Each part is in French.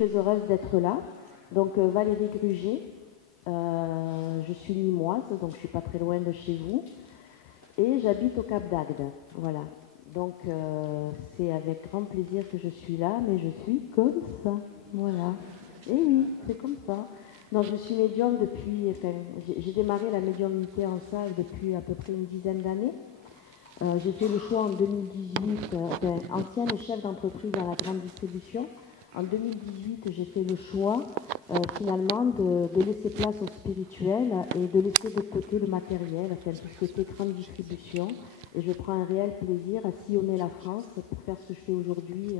très heureuse d'être là. Donc Valérie Gruget, je suis limoise, donc je ne suis pas très loin de chez vous. Et j'habite au Cap d'Agde, voilà. Donc c'est avec grand plaisir que je suis là, mais je suis comme ça, voilà. Et oui, c'est comme ça. Donc je suis médium depuis, enfin, j'ai démarré la médiumnité en salle depuis à peu près une dizaine d'années. J'ai fait le choix en 2018, ancienne chef d'entreprise dans la grande distribution. En 2018, j'ai fait le choix finalement de laisser place au spirituel et de laisser de côté le matériel, enfin tout ce qui était grande distribution. Et je prends un réel plaisir à sillonner la France pour faire ce que je fais aujourd'hui,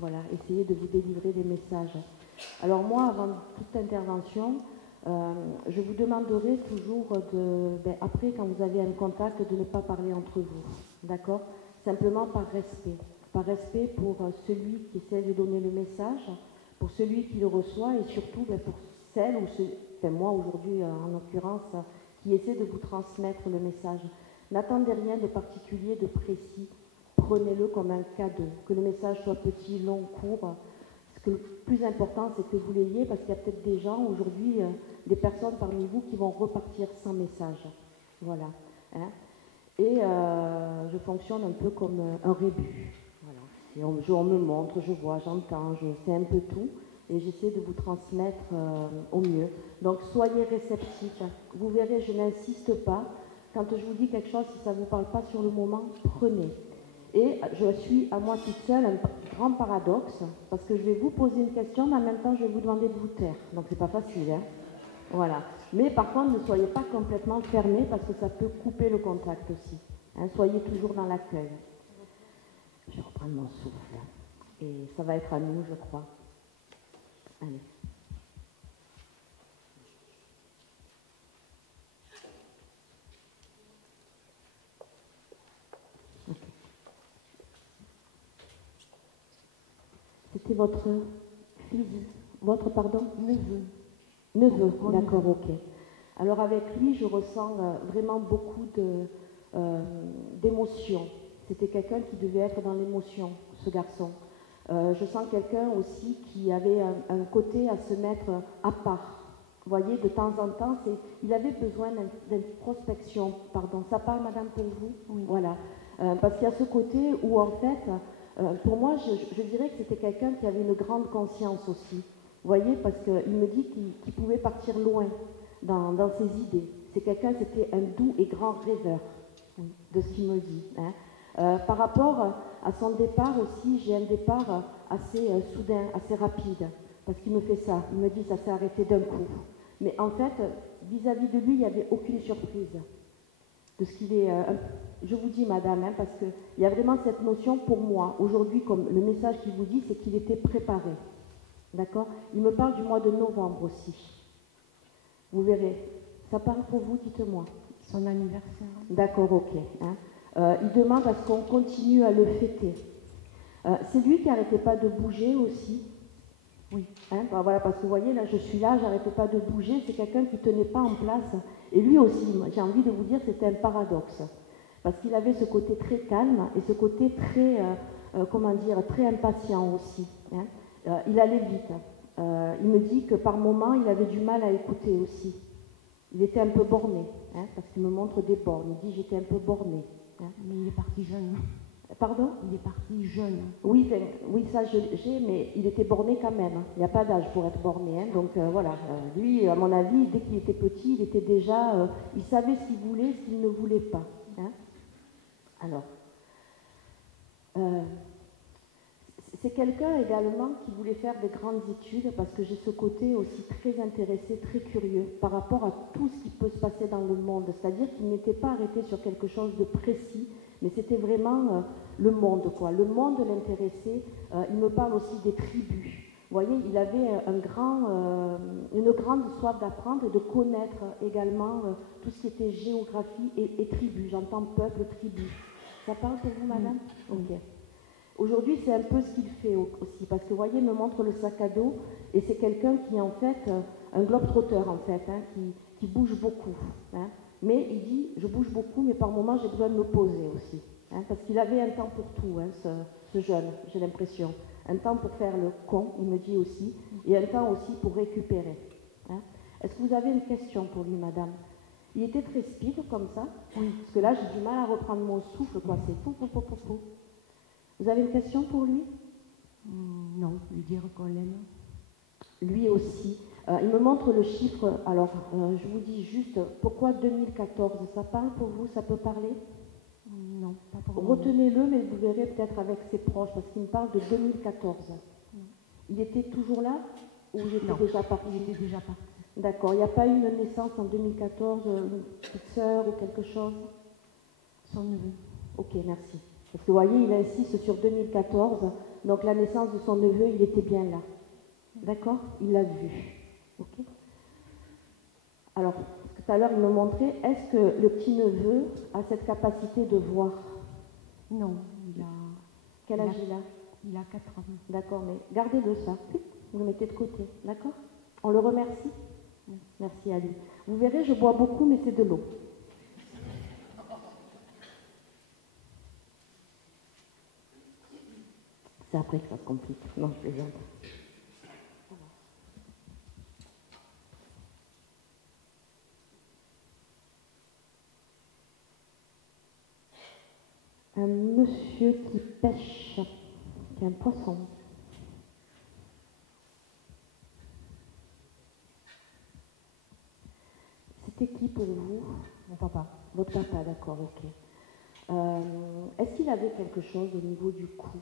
voilà, essayer de vous délivrer des messages. Alors moi, avant toute intervention, je vous demanderai toujours, après, quand vous avez un contact, de ne pas parler entre vous, d'accord? Simplement par respect. Par respect pour celui qui essaie de donner le message, pour celui qui le reçoit et surtout pour celle ou moi aujourd'hui en l'occurrence, qui essaie de vous transmettre le message. N'attendez rien de particulier, de précis. Prenez-le comme un cadeau. Que le message soit petit, long, court. Ce que le plus important, c'est que vous l'ayez, parce qu'il y a peut-être des gens aujourd'hui, des personnes parmi vous qui vont repartir sans message. Voilà. Hein. Et je fonctionne un peu comme un rébut. Voilà. Et on me montre, je vois, j'entends, je sais un peu tout, et j'essaie de vous transmettre au mieux. Donc soyez réceptifs. Vous verrez, je n'insiste pas. Quand je vous dis quelque chose, si ça ne vous parle pas sur le moment, prenez. Et je suis à moi toute seule un grand paradoxe, parce que je vais vous poser une question, mais en même temps, je vais vous demander de vous taire. Donc, c'est pas facile, hein. Voilà. Mais par contre, ne soyez pas complètement fermés, parce que ça peut couper le contact aussi. Hein, soyez toujours dans l'accueil. Je vais reprendre mon souffle. Et ça va être à nous, je crois. Allez. C'était votre fils, neveu. Neveu, d'accord, ok. Alors avec lui, je ressens vraiment beaucoup d'émotions. C'était quelqu'un qui devait être dans l'émotion, ce garçon. Je sens quelqu'un aussi qui avait un côté à se mettre à part. Vous voyez, de temps en temps, il avait besoin d'introspection. Pardon, ça parle, madame, pour vous? Oui. Voilà. Parce qu'il y a ce côté où, en fait, pour moi, je dirais que c'était quelqu'un qui avait une grande conscience aussi. Vous voyez, parce qu'il me dit qu'il pouvait partir loin dans ses idées. C'est quelqu'un, c'était un doux et grand rêveur, de ce qu'il me dit. Hein. Par rapport à son départ aussi, j'ai un départ assez soudain, assez rapide, parce qu'il me fait ça. Il me dit ça s'est arrêté d'un coup. Mais en fait, vis-à-vis de lui, il n'y avait aucune surprise de ce qu'il est. Je vous dis, madame, hein, parce qu'il y a vraiment cette notion pour moi, aujourd'hui, comme le message qu'il vous dit, c'est qu'il était préparé. D'accord? Il me parle du mois de novembre aussi. Vous verrez. Ça parle pour vous, dites-moi. Son anniversaire. D'accord, ok. Hein. Il demande à ce qu'on continue à le fêter. C'est lui qui n'arrêtait pas de bouger aussi. Oui. Hein, voilà, parce que vous voyez, là, je suis là, j'arrêtais pas de bouger. C'est quelqu'un qui ne tenait pas en place. Et lui aussi, j'ai envie de vous dire, c'était un paradoxe. Parce qu'il avait ce côté très calme et ce côté très, très impatient aussi. Hein. Il allait vite. Il me dit que par moments, il avait du mal à écouter aussi. Il était un peu borné, hein, parce qu'il me montre des bornes. Il dit j'étais un peu borné. Hein. Mais il est parti jeune. Pardon? Il est parti jeune. Oui, ça j'ai, mais il était borné quand même. Hein. Il n'y a pas d'âge pour être borné. Hein. Donc voilà, lui, à mon avis, dès qu'il était petit, il était déjà, il savait ce qu'il voulait, ce qu'il ne voulait pas. Hein. Alors, c'est quelqu'un également qui voulait faire des grandes études, parce que j'ai ce côté aussi très intéressé, très curieux par rapport à tout ce qui peut se passer dans le monde. C'est-à-dire qu'il n'était pas arrêté sur quelque chose de précis, mais c'était vraiment le monde, quoi. Le monde l'intéressait. Il me parle aussi des tribus. Vous voyez, il avait une grande soif d'apprendre et de connaître également tout ce qui était géographie et tribus. J'entends peuple, tribu. Ça parle pour vous, madame? Ok. Aujourd'hui, c'est un peu ce qu'il fait aussi, parce que vous voyez, il me montre le sac à dos, et c'est quelqu'un qui est en fait un globe-trotteur, en fait, hein, qui bouge beaucoup. Hein. Mais il dit, je bouge beaucoup, mais par moments, j'ai besoin de me poser aussi. Hein, parce qu'il avait un temps pour tout, hein, ce jeune, j'ai l'impression. Un temps pour faire le con, il me dit aussi, et un temps aussi pour récupérer. Hein. Est-ce que vous avez une question pour lui, madame? Il était très speed comme ça? Oui. Parce que là, j'ai du mal à reprendre mon souffle, quoi. C'est pou, pou, pou, pou, pou. Vous avez une question pour lui? Non, lui dire qu'on l'aime. Lui aussi. Il me montre le chiffre. Alors, je vous dis juste, pourquoi 2014? Ça parle pour vous? Ça peut parler? Non, pas pour moi. Retenez-le, mais vous verrez peut-être avec ses proches, parce qu'il me parle de 2014. Il était toujours là? Ou il était déjà parti? Il était déjà parti. D'accord. Il n'y a pas eu une naissance en 2014, une petite sœur ou quelque chose? Son neveu. Ok, merci. Parce que vous voyez, il insiste sur 2014, donc la naissance de son neveu, il était bien là. D'accord? Il l'a vu. Ok? Alors, tout à l'heure, il me montrait, est-ce que le petit-neveu a cette capacité de voir? Non, il a... Quel âge il a? Il a 4 ans. D'accord, mais gardez-le ça. Vous le mettez de côté. D'accord? On le remercie? Merci à lui. Vous verrez, je bois beaucoup, mais c'est de l'eau. C'est après que ça se complique. Non, je plaisante. Un monsieur qui pêche, qui a un poisson. C'était qui pour vous? Mon papa. Votre papa, d'accord, ok. Est-ce qu'il avait quelque chose au niveau du cou?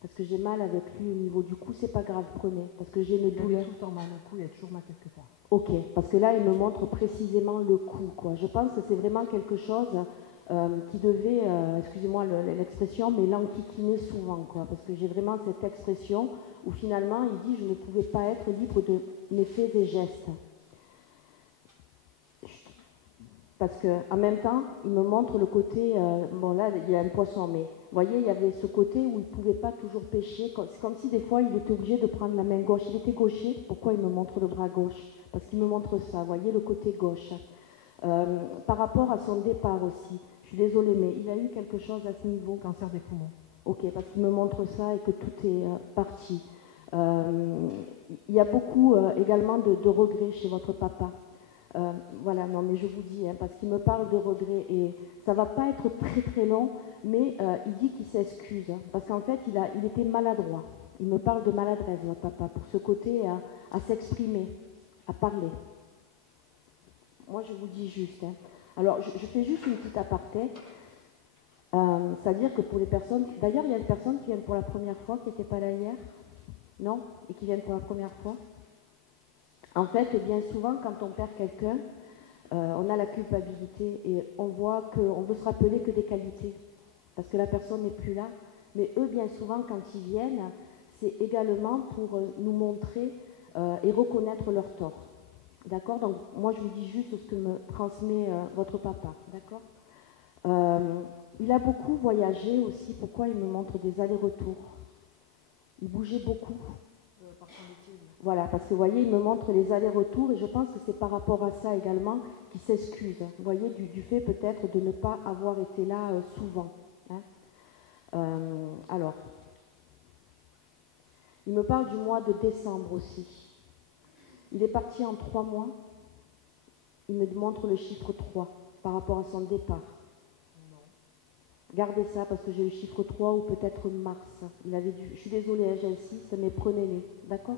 Parce que j'ai mal avec lui au niveau du cou, c'est pas grave, prenez, parce que j'ai une douleur. Il a tout le temps mal au cou, il a toujours mal quelque part. Ok, parce que là, il me montre précisément le cou, quoi. Je pense que c'est vraiment quelque chose qui devait, excusez-moi l'expression, mais l'enquiquiner souvent, quoi. Parce que j'ai vraiment cette expression où finalement, il dit, je ne pouvais pas être libre de mes faits et gestes. Parce qu'en même temps, il me montre le côté, bon là, il y a un poisson, mais vous voyez, il y avait ce côté où il ne pouvait pas toujours pêcher. C'est comme si des fois, il était obligé de prendre la main gauche. Il était gaucher, pourquoi il me montre le bras gauche? Parce qu'il me montre ça, vous voyez, le côté gauche. Par rapport à son départ aussi, je suis désolée, mais il a eu quelque chose à ce niveau? Cancer des poumons. Ok, parce qu'il me montre ça et que tout est parti. Il y a beaucoup également de regrets chez votre papa. Voilà, non, mais je vous dis, hein, parce qu'il me parle de regrets et ça va pas être très très long, mais il dit qu'il s'excuse, hein, parce qu'en fait, il était maladroit. Il me parle de maladresse, votre papa, pour ce côté à s'exprimer, à parler. Moi, je vous dis juste. Hein. Alors, je fais juste une petite aparté, c'est-à-dire que pour les personnes, d'ailleurs, il y a des personnes qui viennent pour la première fois, qui n'étaient pas là hier, non, et qui viennent pour la première fois. En fait, bien souvent, quand on perd quelqu'un, on a la culpabilité et on voit qu'on veut se rappeler que des qualités, parce que la personne n'est plus là. Mais eux, bien souvent, quand ils viennent, c'est également pour nous montrer et reconnaître leur tort. D'accord? Donc, moi, je vous dis juste ce que me transmet votre papa. D'accord? Il a beaucoup voyagé aussi. Pourquoi il me montre des allers-retours? Il bougeait beaucoup. Voilà, parce que vous voyez, il me montre les allers-retours et je pense que c'est par rapport à ça également qu'il s'excuse. Vous voyez, du fait peut-être de ne pas avoir été là souvent. Hein. Alors, il me parle du mois de décembre aussi. Il est parti en 3 mois. Il me montre le chiffre 3 par rapport à son départ. Non. Gardez ça parce que j'ai le chiffre 3 ou peut-être mars. Il avait je suis désolée, j'insiste, mais prenez-les. D'accord?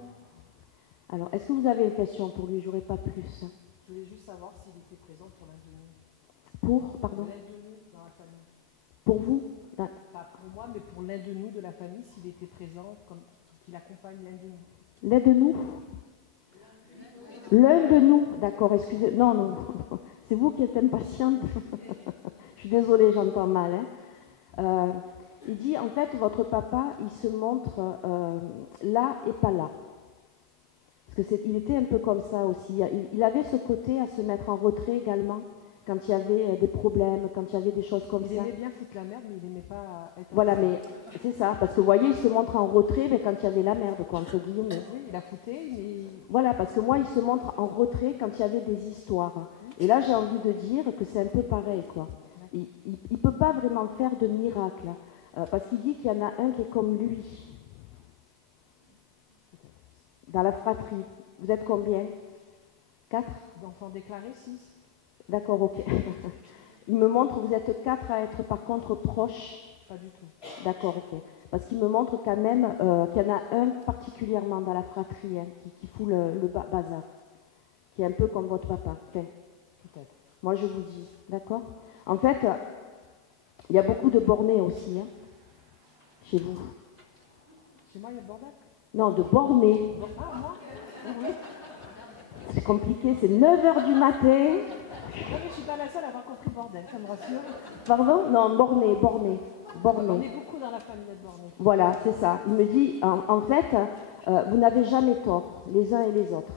Alors, est-ce que vous avez une question pour lui? J'aurais pas plus. Je voulais juste savoir s'il était présent pour l'un de nous. Pour, pardon? L'un de nous dans la famille. Pour vous? Pas pour moi, mais pour l'un de nous de la famille, s'il était présent, comme qu'il accompagne l'un de nous. L'un de nous? L'un de nous, d'accord, excusez. Non, non, c'est vous qui êtes impatiente. Je suis désolée, j'entends mal. Hein. Il dit, en fait, votre papa, il se montre là et pas là. Parce qu'il était un peu comme ça aussi. Il avait ce côté à se mettre en retrait également, quand il y avait des problèmes, quand il y avait des choses comme ça. Il aimait bien foutre la merde, mais il n'aimait pas être... Voilà, mais c'est ça, parce que vous voyez, il se montre en retrait, mais quand il y avait la merde, quoi, entre guillemets. Oui, il a fouté, mais... Voilà, parce que moi, il se montre en retrait quand il y avait des histoires. Et là, j'ai envie de dire que c'est un peu pareil, quoi. Il ne peut pas vraiment faire de miracle, parce qu'il dit qu'il y en a un qui est comme lui. Dans la fratrie. Vous êtes combien? 4? D'enfants déclarés, 6. D'accord, ok. Il me montre que vous êtes 4 à être par contre proches. Pas du tout. D'accord, ok. Parce qu'il me montre quand même qu'il y en a un particulièrement dans la fratrie hein, qui fout le bazar. Qui est un peu comme votre papa. Enfin, Peut-être. moi je vous dis, d'accord? En fait, il y a beaucoup de bornés aussi, hein, chez vous. Chez moi, il y a le bordel. Non, de bornés. Ah, moi? Oui. C'est compliqué, c'est 9h du matin. Non, mais je ne suis pas la seule à avoir compris bordel, ça me rassure. Pardon? Non, borné. On est beaucoup dans la famille d'être bornés. Voilà, c'est ça. Il me dit, en fait, vous n'avez jamais tort, les uns et les autres.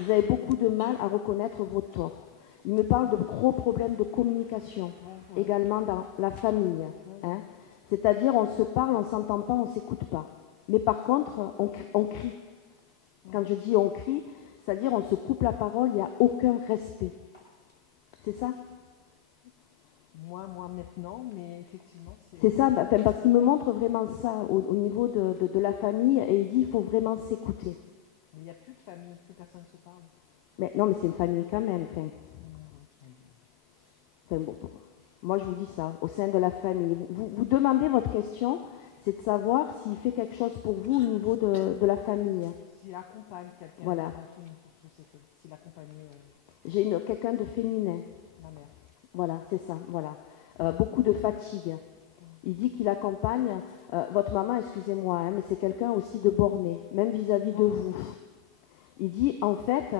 Vous avez beaucoup de mal à reconnaître vos torts. Il me parle de gros problèmes de communication, également dans la famille. Hein. C'est-à-dire, on se parle, on ne s'entend pas, on ne s'écoute pas. Mais par contre, on crie. Quand je dis on crie, c'est-à-dire on se coupe la parole, il n'y a aucun respect. C'est ça? Moi maintenant, mais effectivement, c'est ça, enfin, parce qu'il me montre vraiment ça au niveau de la famille, et il dit qu'il faut vraiment s'écouter. Mais il n'y a plus de famille, plus personne ne se parle. Mais non, mais c'est une famille quand même. Enfin, bon, moi, je vous dis ça, au sein de la famille. Vous demandez votre question, c'est de savoir s'il fait quelque chose pour vous au niveau de la famille. S'il accompagne quelqu'un. Voilà. S'il accompagne... J'ai quelqu'un de féminin. Ma mère. Voilà, c'est ça, voilà. Beaucoup de fatigue. Il dit qu'il accompagne votre maman, excusez-moi, hein, mais c'est quelqu'un aussi de borné, même vis-à-vis de vous. Il dit, en fait,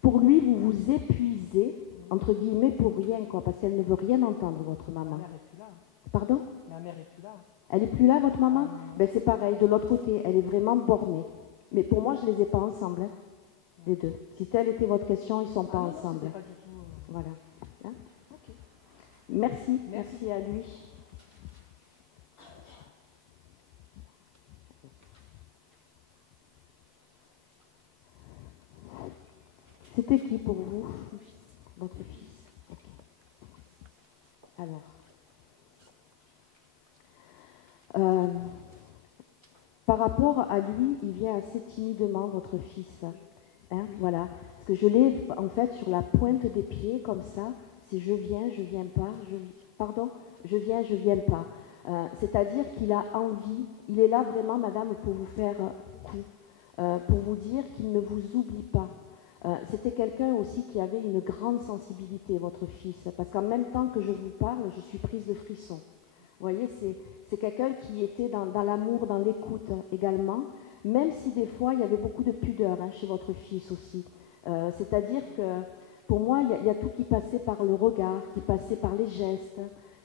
pour lui, vous vous épuisez, entre guillemets, pour rien, quoi, parce qu'elle ne veut rien entendre, votre maman. Ma mère est plus là. Pardon? Ma mère est plus là. Elle est plus là, votre maman? Ben, c'est pareil, de l'autre côté, elle est vraiment bornée. Mais pour moi, je ne les ai pas ensemble, hein, les deux. Si telle était votre question, ils ne sont pas ensemble. Pas du tout, Voilà. Hein? Ok. Merci à lui. C'était qui pour vous? Votre fils. Okay. Alors. Par rapport à lui, il vient assez timidement, votre fils. Hein, voilà. Parce que je l'ai en fait sur la pointe des pieds, comme ça. Si je viens pas. Pardon? Je viens pas. C'est-à-dire qu'il a envie, il est là vraiment, madame, pour vous faire coup. Pour vous dire qu'il ne vous oublie pas. C'était quelqu'un aussi qui avait une grande sensibilité, votre fils, parce qu'en même temps que je vous parle, je suis prise de frissons. Vous voyez, c'est quelqu'un qui était dans l'amour, dans l'écoute également, même si des fois il y avait beaucoup de pudeur hein, chez votre fils aussi. C'est-à-dire que pour moi, il y a tout qui passait par le regard, qui passait par les gestes,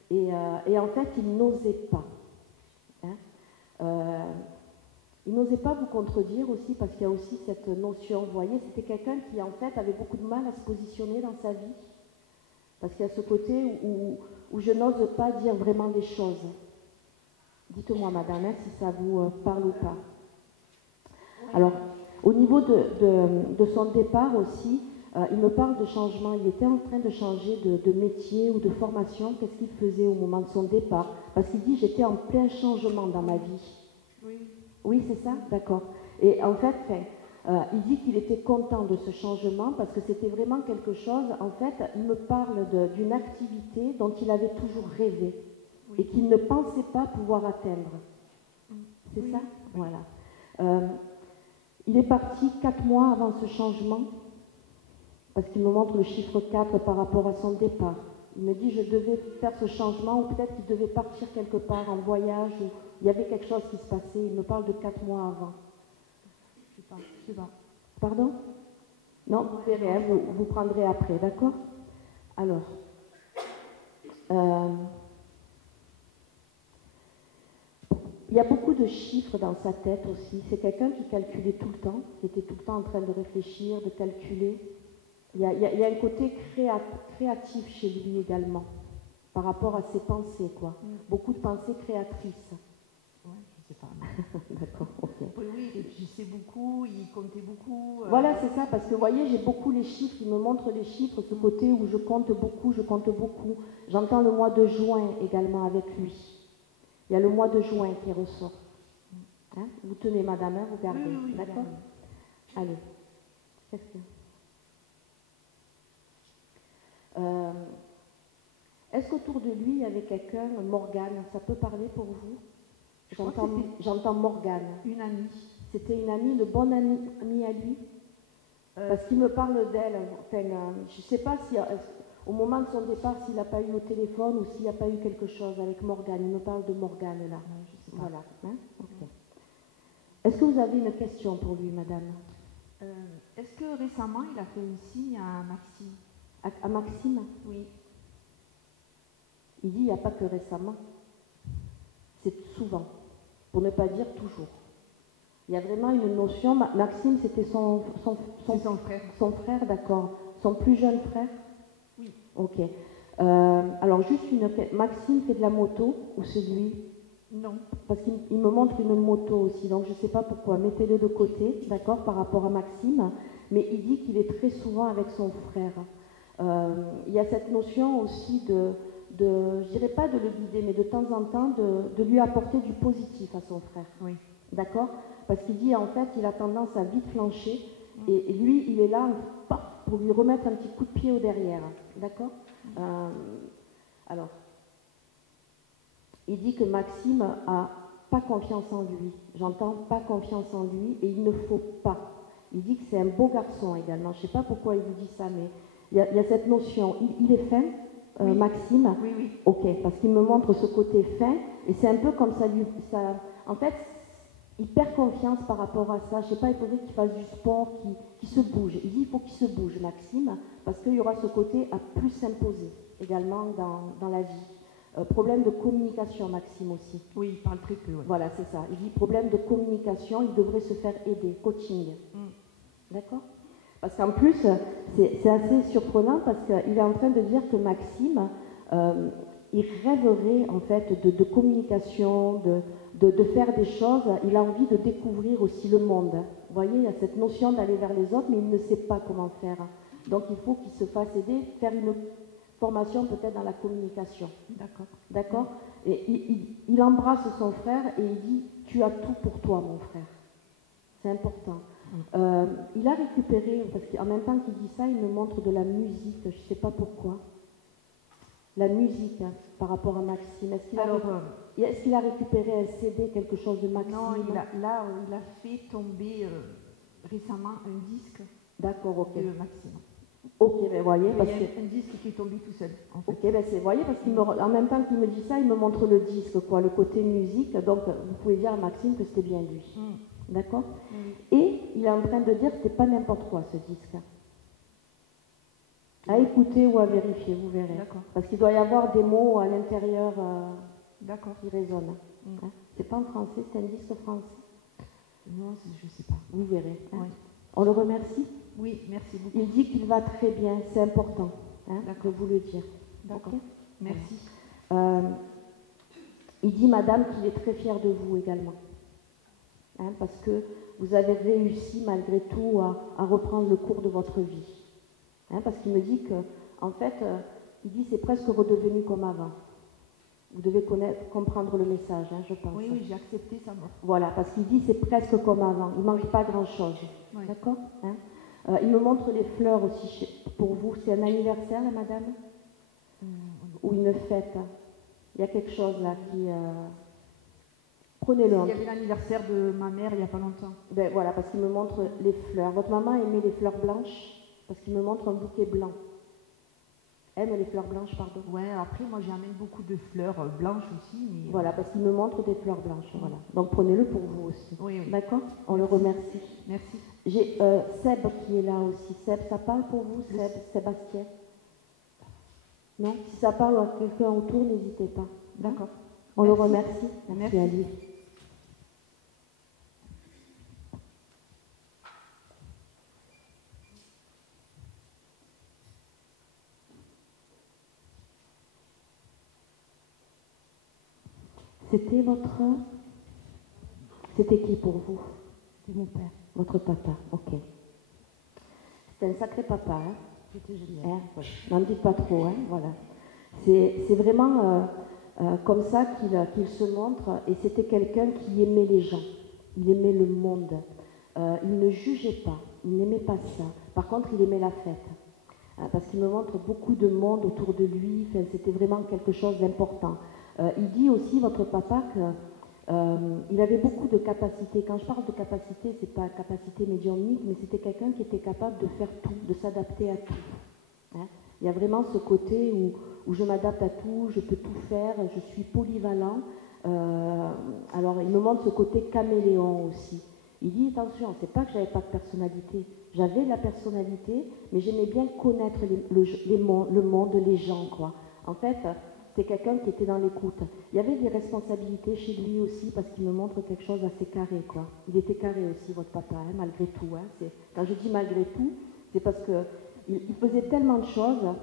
et en fait, il n'osait pas. Hein. Il n'osait pas vous contredire aussi, parce qu'il y a aussi cette notion, vous voyez, c'était quelqu'un qui en fait avait beaucoup de mal à se positionner dans sa vie, parce qu'il y a ce côté où je n'ose pas dire vraiment des choses. Dites-moi, madame, hein, si ça vous parle ou pas. Alors, au niveau de son départ aussi, il me parle de changement. Il était en train de changer de métier ou de formation. Qu'est-ce qu'il faisait au moment de son départ? Parce qu'il dit, j'étais en plein changement dans ma vie. Oui. Oui, c'est ça? D'accord. Et en fait, il dit qu'il était content de ce changement parce que c'était vraiment quelque chose, en fait, il me parle d'une activité dont il avait toujours rêvé et qu'il ne pensait pas pouvoir atteindre. C'est ça? Voilà. Il est parti 4 mois avant ce changement parce qu'il me montre le chiffre 4 par rapport à son départ. Il me dit, je devais faire ce changement, ou peut-être qu'il devait partir quelque part en voyage, ou il y avait quelque chose qui se passait. Il me parle de 4 mois avant. Je sais pas. Pardon? Non, vous verrez, hein, vous prendrez après, d'accord? Alors, il y a beaucoup de chiffres dans sa tête aussi. C'est quelqu'un qui calculait tout le temps, qui était tout le temps en train de réfléchir, de calculer. Il y a un côté créatif chez lui également, par rapport à ses pensées, quoi. Beaucoup de pensées créatrices. Ouais, je sais pas. D'accord, ok. Oui, il réfléchissait beaucoup, il comptait beaucoup. Voilà, c'est ça, parce que vous voyez, j'ai beaucoup les chiffres, il me montre les chiffres, ce côté où je compte beaucoup. J'entends le mois de juin également avec lui. Il y a le mois de juin qui ressort. Hein, vous tenez madame, hein, vous gardez. Oui, D'accord. garde. Allez. Qu'est-ce que... Est-ce qu'autour de lui, il y avait quelqu'un, Morgane, ça peut parler pour vous? Je crois que c'était J'entends Morgane. une amie. C'était une amie, une bonne amie à lui? Parce qu'il me parle d'elle. Enfin, je ne sais pas si, au moment de son départ, s'il n'a pas eu au téléphone ou s'il n'y a pas eu quelque chose avec Morgane. Il me parle de Morgane, là. Non, je sais pas. Voilà. Hein, ok. Est-ce que vous avez une question pour lui, madame? Est-ce que récemment, il a fait un signe à Maxime? À Maxime? Oui. Il dit il n'y a pas que récemment. C'est souvent, pour ne pas dire toujours. Il y a vraiment une notion. Maxime, c'était son frère. Son frère, d'accord. Son plus jeune frère? Oui. Ok. Alors, juste Maxime fait de la moto ou c'est lui? Non. Parce qu'il me montre une moto aussi, donc je ne sais pas pourquoi. Mettez-le de côté, d'accord, par rapport à Maxime. Mais il dit qu'il est très souvent avec son frère. Il y a cette notion aussi je dirais pas de le guider, mais de temps en temps de lui apporter du positif à son frère. Oui. D'accord? Parce qu'il dit en fait, il a tendance à vite flancher et lui, il est là pour lui remettre un petit coup de pied au derrière. D'accord? Alors, il dit que Maxime a pas confiance en lui. J'entends pas confiance en lui et il ne faut pas. Il dit que c'est un beau garçon également. Je ne sais pas pourquoi il vous dit ça, mais il y a cette notion. Il est fin, oui. Maxime? Oui, oui. Ok, parce qu'il me montre ce côté fin et c'est un peu comme ça. En fait, il perd confiance par rapport à ça. Je ne sais pas, il faudrait qu'il fasse du sport, qu'il se bouge. Il dit il faut qu'il se bouge, Maxime, parce qu'il y aura ce côté à plus s'imposer également dans la vie. Problème de communication, Maxime aussi. Oui, il parle très peu. Ouais. Voilà, c'est ça. Il dit problème de communication, il devrait se faire aider, coaching. D'accord? Parce qu'en plus, c'est assez surprenant parce qu'il est en train de dire que Maxime, il rêverait en fait de communication, de faire des choses. Il a envie de découvrir aussi le monde. Vous voyez, il y a cette notion d'aller vers les autres, mais il ne sait pas comment faire. Donc il faut qu'il se fasse aider, faire une formation peut-être dans la communication. D'accord. D'accord? Et il embrasse son frère et il dit « Tu as tout pour toi, mon frère. » C'est important. Il a récupéré, parce qu'en même temps qu'il dit ça, il me montre de la musique, je ne sais pas pourquoi. La musique, hein, par rapport à Maxime. Est-ce qu'il a récupéré un CD, quelque chose de Maxime? Non, il a fait tomber récemment un disque. D'accord, ok. De Maxime. Ok, ben voyez, parce qu'il y a un disque qui est tombé tout seul. En fait. Ok, ben c'est, voyez, parce qu'en même temps qu'il me dit ça, il me montre le disque, quoi, le côté musique. Donc, vous pouvez dire à Maxime que c'était bien lui. D'accord? Et il est en train de dire que c'était pas n'importe quoi, ce disque. À écouter ou à vérifier, vous verrez. Parce qu'il doit y avoir des mots à l'intérieur qui résonnent. Hein? C'est pas en français, c'est un disque français? Non, je ne sais pas. Vous verrez. Hein? Oui. On le remercie? Oui, merci beaucoup. Il dit qu'il va très bien, c'est important de vous le dire. D'accord. Okay? Merci. Il dit, madame, qu'il est très fier de vous également. Hein, parce que vous avez réussi malgré tout à reprendre le cours de votre vie. Hein, parce qu'il me dit que, en fait, il dit c'est presque redevenu comme avant. Vous devez comprendre le message, hein, je pense. Oui, oui, j'ai accepté sa mort. Voilà, parce qu'il dit c'est presque comme avant. Il ne manque pas grand-chose. Oui. D'accord, hein? Il me montre les fleurs aussi pour vous. C'est un anniversaire, là, madame? Ou une fête? Il y a quelque chose là qui... Prenez-le. Il y avait l'anniversaire de ma mère il n'y a pas longtemps. Ben voilà, parce qu'il me montre les fleurs. Votre maman aimait les fleurs blanches? Parce qu'il me montre un bouquet blanc. Aime les fleurs blanches, pardon. Ouais, après, moi j'amène beaucoup de fleurs blanches aussi. Mais voilà, parce qu'il me montre des fleurs blanches. Voilà. Donc prenez-le pour vous aussi. Oui, oui. D'accord? On le remercie. Merci. J'ai Seb qui est là aussi. Seb, ça parle pour vous, Sébastien? Non? Si ça parle à quelqu'un autour, n'hésitez pas. D'accord. On le remercie. Merci à lui. C'était qui pour vous? C'était mon père. Votre papa, ok. C'est un sacré papa, hein? C'était génial. Hein? N'en dites pas trop, hein? Voilà. C'est vraiment comme ça qu'il se montre, et c'était quelqu'un qui aimait les gens. il aimait le monde. Il ne jugeait pas, il n'aimait pas ça. Par contre, il aimait la fête. Parce qu'il me montre beaucoup de monde autour de lui, enfin, c'était vraiment quelque chose d'important. Il dit aussi, votre papa, qu'il avait beaucoup de capacités. Quand je parle de capacité, ce n'est pas capacité médiumnique, mais c'était quelqu'un qui était capable de faire tout, de s'adapter à tout. Hein. Il y a vraiment ce côté où je m'adapte à tout, je peux tout faire, je suis polyvalent. Alors, il me montre ce côté caméléon aussi. Il dit, attention, c'est pas que j'avais pas de personnalité. J'avais la personnalité, mais j'aimais bien connaître le monde, les gens, quoi. En fait, c'est quelqu'un qui était dans l'écoute. Il y avait des responsabilités chez lui aussi, parce qu'il me montre quelque chose d'assez carré, quoi. Il était carré aussi, votre papa, hein, malgré tout. Hein. Quand je dis malgré tout, c'est parce qu'il faisait tellement de choses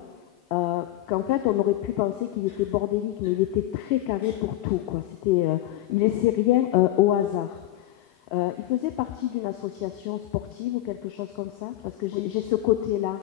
qu'en fait, on aurait pu penser qu'il était bordélique, mais il était très carré pour tout, quoi. Il laissait rien au hasard. Il faisait partie d'une association sportive ou quelque chose comme ça, parce que j'ai ce côté-là.